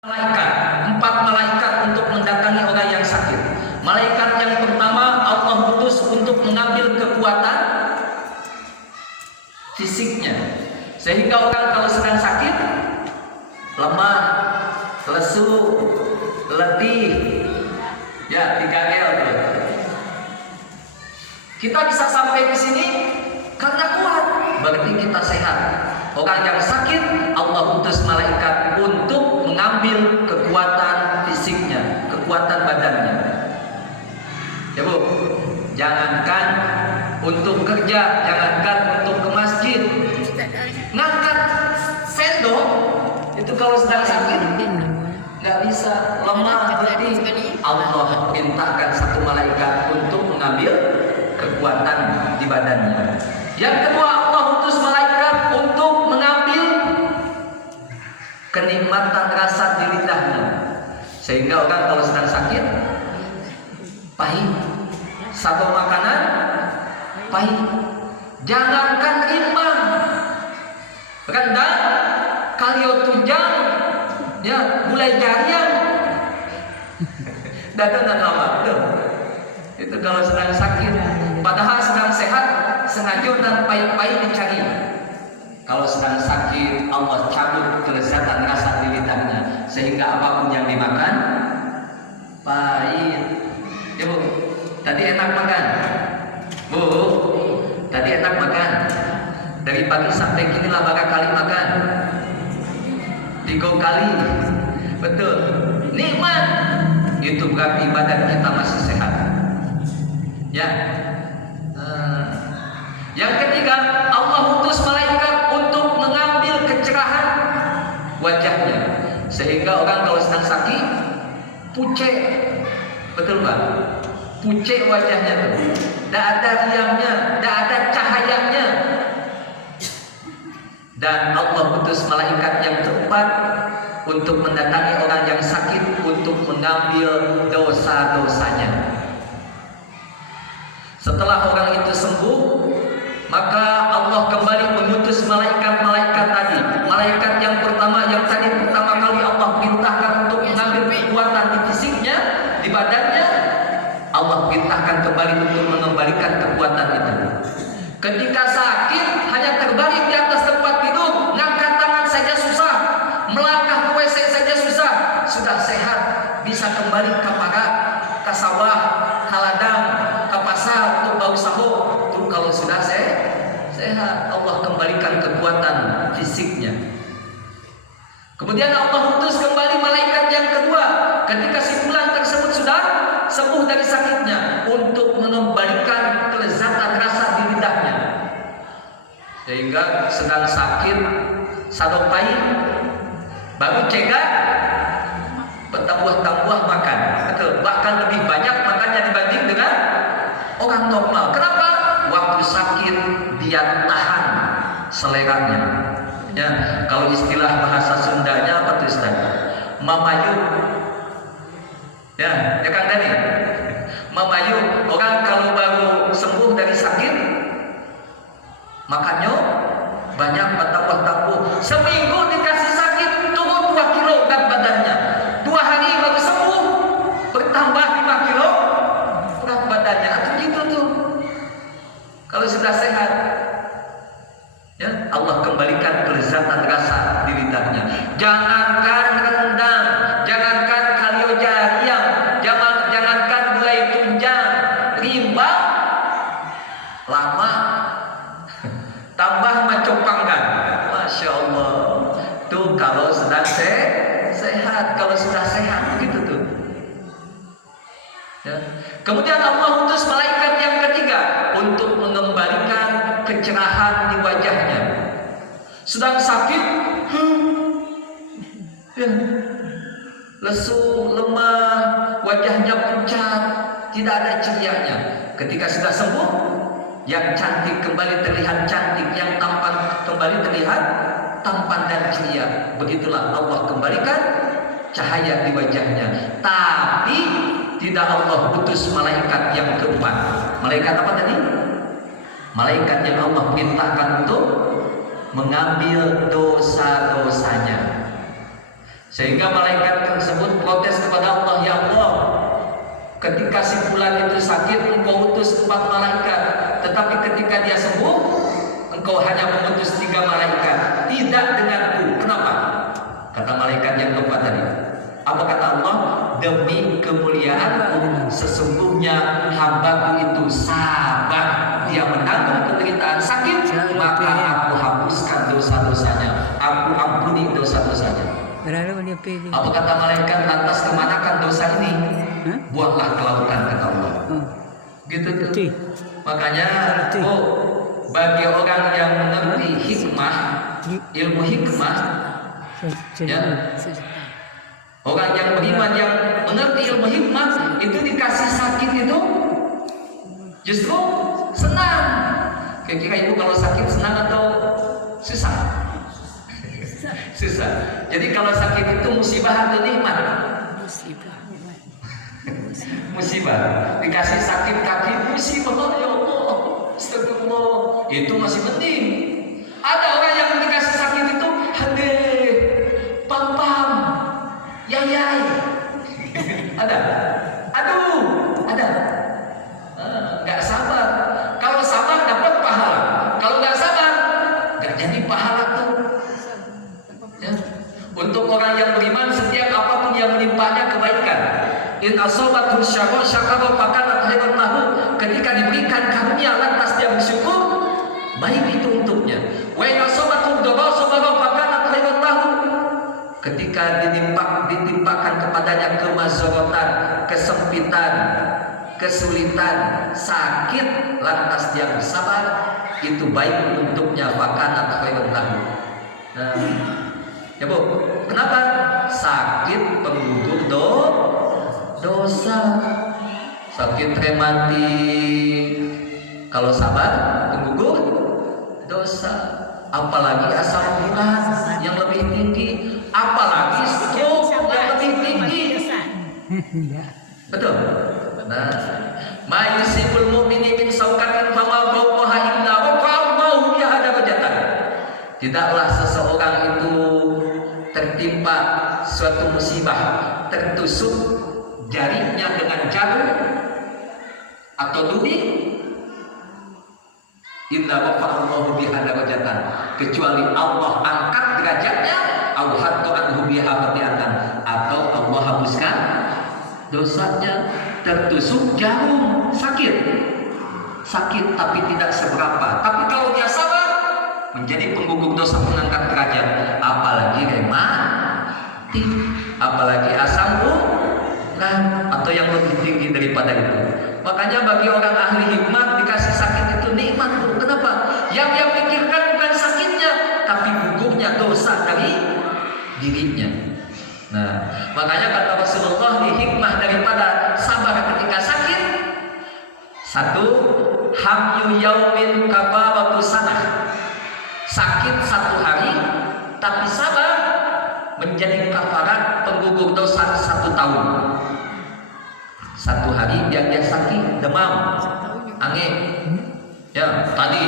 Malaikat, 4 malaikat untuk mendatangi orang yang sakit. Malaikat yang pertama Allah utus untuk mengambil kekuatan fisiknya, sehingga orang kalau sedang sakit, lemah, lesu, letih, ya 3L. Kita bisa sampai ke sini karena kuat, berarti kita sehat. Orang yang sakit, Allah utus malaikat untuk mengambil kekuatan fisiknya, kekuatan badannya. Ya Bu, jangankan untuk kerja, jangankan untuk ke masjid, ngangkat sendok itu kalau sedang sakit nggak bisa, lemah, letih. Allah mintakan 1 malaikat untuk mengambil kekuatan di badannya. Yang kedua, Allah utus malaikat untuk mengambil kenikmatan rasa di lidahnya, sehingga orang kalau sedang sakit pahit, satu makanan pahit. Jangankan rimbang, rendang, kalio tunjang, ya gulai jarian, dadan lama itu kalau sedang sakit. Padahal sedang sehat, sengaja dan pahit-pahit dicari. Kalau sedang sakit, Allah cabut kelezatan rasa di lidahnya, sehingga apapun yang dimakan pahit. Ya Bu, tadi enak makan. Bu, tadi enak makan. Dari pagi sampai kini lah berapa kali makan? 3 kali. Betul. Nikmat. Itu berarti badan kita masih sehat. Ya. Yang ketiga, Allah utus malaikat untuk mengambil kecerahan wajahnya, sehingga orang kalau sedang sakit pucet, betul Pak? Pucet wajahnya tuh, tidak ada riangnya, tidak ada cahayanya. Dan Allah utus malaikat yang keempat untuk mendatangi orang yang sakit untuk mengambil dosa-dosanya. Setelah orang itu sembuh, maka Allah kembali mengutus malaikat-malaikat tadi. Malaikat yang pertama, yang tadi pertama kali Allah perintahkan untuk mengambil kekuatan di fisiknya, di badannya, Allah perintahkan kembali untuk mengembalikan kekuatan itu. Ketika sakit, hanya terbaring di atas tempat tidur, ngangkat tangan saja susah, melangkah ke WC saja susah. Sudah sehat, bisa kembali ke parak, ke sawah, ke ladang, ke pasar untuk bau sahur. Itu kalau sudah sehat, Allah kembalikan kekuatan fisiknya. Kemudian Allah utus kembali malaikat yang kedua ketika si fulan tersebut sudah sembuh dari sakitnya, untuk mengembalikan kelezatan rasa di lidahnya, sehingga sedang sakit sadopai baru cegah bertambah-tambah makan. Betul, bahkan lebih banyak makannya dibanding dengan orang normal. Kenapa? Waktu sakit dia tahan seleranya. Ya, kalau istilah bahasa Sundanya apa tuh Ustaz? Mamayu. Ya Kang Dani. Mamayu, orang kalau baru sembuh dari sakit makannya banyak, bertambah-tambah. Seminggu dikasih sakit turun 2 kilo berat badannya. 2 hari baru sembuh bertambah 5 kilo berat badannya. Atau gitu tuh. Kalau sudah sehat, ya Allah kembalikan kelezatan rasa di lidahnya. Jangankan rendang, jangankan kalio jariang, jangankan gulai tunjang, rimbang, lama, tambah macam panggang. Masya Allah. Tuh kalau sedang sehat, kalau sudah sehat begitu tuh. Ya. Kemudian Allah utus malaikat yang ketiga untuk mengembalikan kecerahan di wajahnya. Sedang sakit, ya, lesu, lemah, wajahnya pucat, tidak ada cerianya. Ketika sudah sembuh, yang cantik kembali terlihat cantik, yang tampan kembali terlihat tampan dan ceria. Begitulah Allah kembalikan cahaya di wajahnya. Tapi tidak Allah utus malaikat yang keempat. Malaikat apa tadi? Malaikat yang Allah perintahkan untuk mengambil dosa-dosanya. Sehingga malaikat tersebut protes kepada Allah, ya Allah, ketika si fulan itu sakit, engkau utus 4 malaikat, tetapi ketika dia sembuh, engkau hanya mengutus 3 malaikat, tidak denganku. Kenapa? Kata malaikat yang keempat tadi. Apa kata Allah? Demi kemuliaanku, sesungguhnya hambaku itu sabar, dia menanggung penderitaan sakit, maka aku hapuskan dosa-dosanya, aku ampuni dosa-dosanya. Apa kata malaikat? Lantas kemanakan dosa ini? Buatlah ke lautan, kata Allah. Gitu tuh. Makanya bagi orang yang mengerti hikmah, ilmu hikmah, ya, orang yang beriman yang mengerti ilmu hikmah, itu dikasih sakit itu justru senang. Kira-kira ibu kalau sakit senang atau susah? Susah. Jadi kalau sakit itu musibah atau nikmat? Musibah. Dikasih sakit kaki, musibah, ya Allah, astagfirullah, itu masih penting. Ada orang yang dikasih sakit itu hade, pam-pam, yayai. Ada. Aduh, ada. Gak sabar. Kalau sabar dapat pahala. Kalau gak sabar, gak jadi pahala tuh. Ya. Untuk orang yang beriman, setiap apapun yang menimpanya kebaikan. In asobatul syarra syakara fakanat khairan lahu. Ketika diberikan karunia lantas dia bersyukur, baik itu untuknya. Wa in asobatul dharra sabara fakanat khairan lahu. Ketika ditimpakan kepadanya kemazorotan, kesempitan, kesulitan, sakit, lantas dia bersabar, itu baik untuknya, fakanat khairan lahu. Nah, ya Bu, kenapa? Sakit penggugur dosa, sakit rematik, kalau sabar penggugur dosa, apalagi asam urat yang lebih tinggi, apalagi stroke yang lebih tinggi. Betul. Benar. Ma yusibul mu'mini min saukatin fama fawqaha illa waqa'allahu biha darajatan. Tidaklah seseorang itu tertimpa suatu musibah, tertusuk jarinya dengan jarum atau duri, illa waqa'allahu biha darajatan, kecuali Allah angkat derajatnya, au hatta anhu biha khati'atan, atau Allah hapuskan dosanya. Tertusuk jarum, sakit tapi tidak seberapa, tapi kalau dia sabar menjadi penggugur dosa, mengangkat derajat. Apalagi rematik, apalagi asam urat atau yang lebih tinggi daripada itu. Makanya bagi orang ahli hikmah, dikasih sakit itu nikmat. Kenapa? Yang dia pikirkan bukan sakitnya, tapi gugurnya dosa dari dirinya. Nah, makanya kata Rasulullah, di hikmah daripada sabar ketika sakit, 1, hamyu yaumin kafaratu sanah. Sakit 1 hari, tapi sabar menjadi kafarat penggugur dosa 1 tahun. 1 hari dia sakit, demam, angin, ya tadi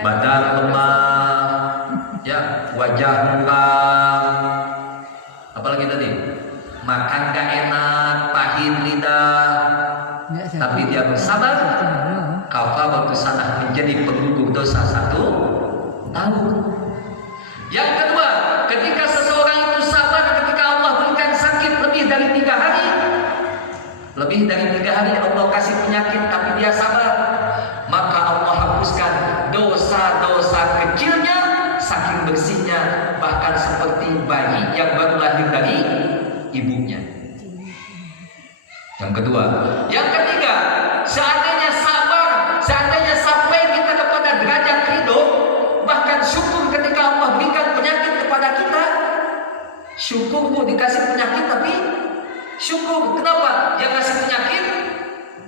badan lemah, ya wajah muram, apalagi tadi makan gak enak, pahit lidah, tapi dia bersabar, kafaratu sanah, menjadi penggugur dosa 1 tahun. Yang kedua, ketika seseorang itu sabar ketika Allah berikan sakit lebih dari 3 hari, Allah kasih penyakit tapi dia sabar, maka Allah hapuskan dosa-dosa kecilnya saking bersihnya, bahkan seperti bayi yang baru lahir dari ibunya. Yang kedua. Yang ketiga, seandainya sabar, seandainya sampai kita kepada derajat ridho, bahkan syukur ketika Allah berikan penyakit kepada kita. Syukur Bu, dikasih penyakit tapi syukur. Kenapa? Yang kasih penyakit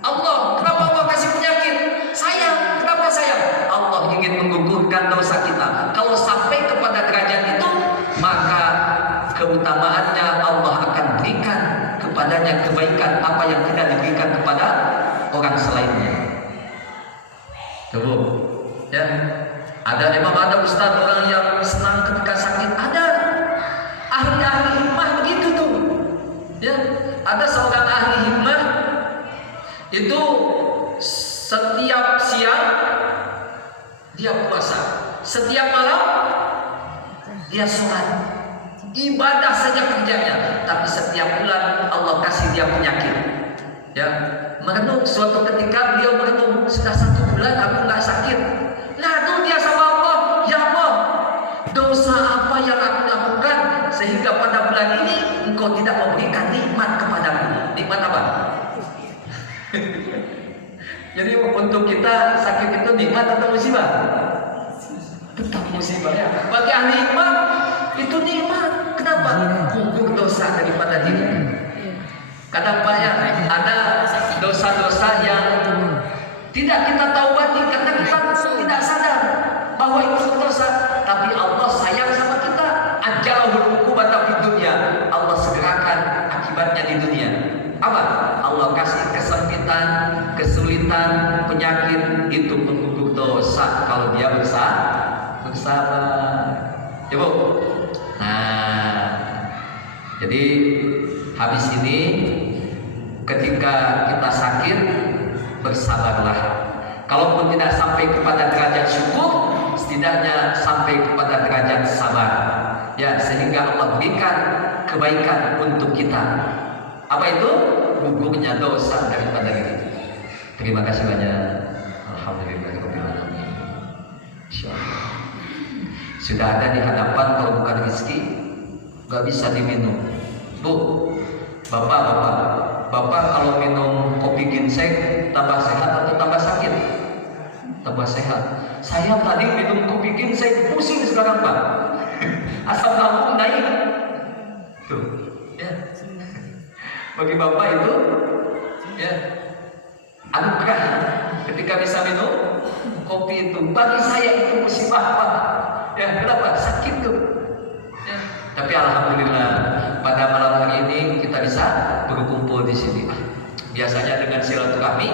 Allah. Kenapa Allah kasih penyakit? Sayang. Kenapa sayang? Allah ingin menggugurkan dosa kita. Kalau sampai kepada derajat itu, maka keutamaannya Allah akan berikan kepadanya kebaikan apa yang tidak diberikan kepada orang selainnya. Coba, ya. Ada ustaz orang yang senang ketika sakit, ada ahli-ahli hikmah Ya, ada seorang ahli hikmah itu setiap siang dia puasa, setiap malam dia sholat, ibadah saja kerjanya. Tapi setiap bulan Allah kasih dia penyakit. Ya, merenung suatu ketika beliau merenung, sudah 1 bulan aku nggak sakit. Lalu dia sama Allah, ya Allah, dosa apa yang aku lakukan sehingga pada bulan ini Engkau tidak memberikan nikmat kepadaku? Nikmat apa? Jadi untuk kita sakit itu nikmat atau musibah? Tetap musibah ya. Bagi ahli hikmah itu nikmat. Kenapa? Gugur dosa daripada diri. Kadang banyak ada dosa-dosa yang tidak kita taubati karena kita tidak sadar bahwa itu dosa. Tapi Allah sayang sama kita. Ajalahul uqubata fid dunya. Allah segerakan akibatnya di dunia. Apa? Allah kasih kesempitan, kesulitan, penyakit, itu penggugur dosa kalau dia bersabar. Ya Bu. Nah, jadi habis ini ketika kita sakit, bersabarlah. Kalaupun tidak sampai kepada derajat syukur, setidaknya sampai kepada derajat sabar. Ya, sehingga Allah berikan kebaikan untuk kita. Apa itu? Gugurnya dosa daripada diri. Terima kasih banyak. Alhamdulillahirabbil alamin. Insyaallah. Sudah ada di hadapan, kalau bukan rezeki nggak bisa diminum. Bu, bapak kalau minum kopi ginseng tambah sehat atau tambah sakit? Tambah sehat. Saya tadi minum kopi ginseng pusing sekarang Pak. Asam lambung naik. Tuh, ya. Bagi bapak itu, ya, anugerah ketika bisa minum kopi itu. Bagi saya itu musibah Pak. Ya, kenapa? Sakit tuh. Ya. Tapi alhamdulillah pada malam hari ini kita bisa berkumpul di sini. Biasanya dengan silaturahmi